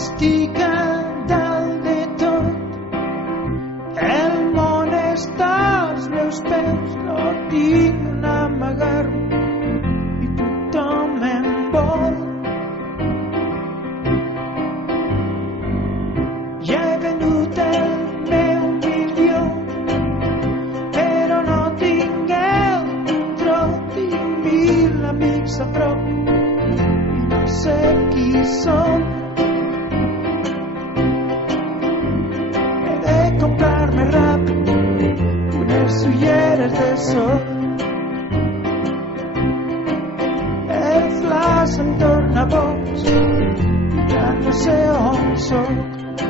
estic a dalt de tot, el món està als meus peus, no tinc on amagar-me i tothom em vol. Ja he venut el meu milió, però no tinc el control, tinc 1000 amics a prop i no sé qui són. Comprar-me ràpid unes ulleres de sol. El flash em torna boig i ja no sé on soc.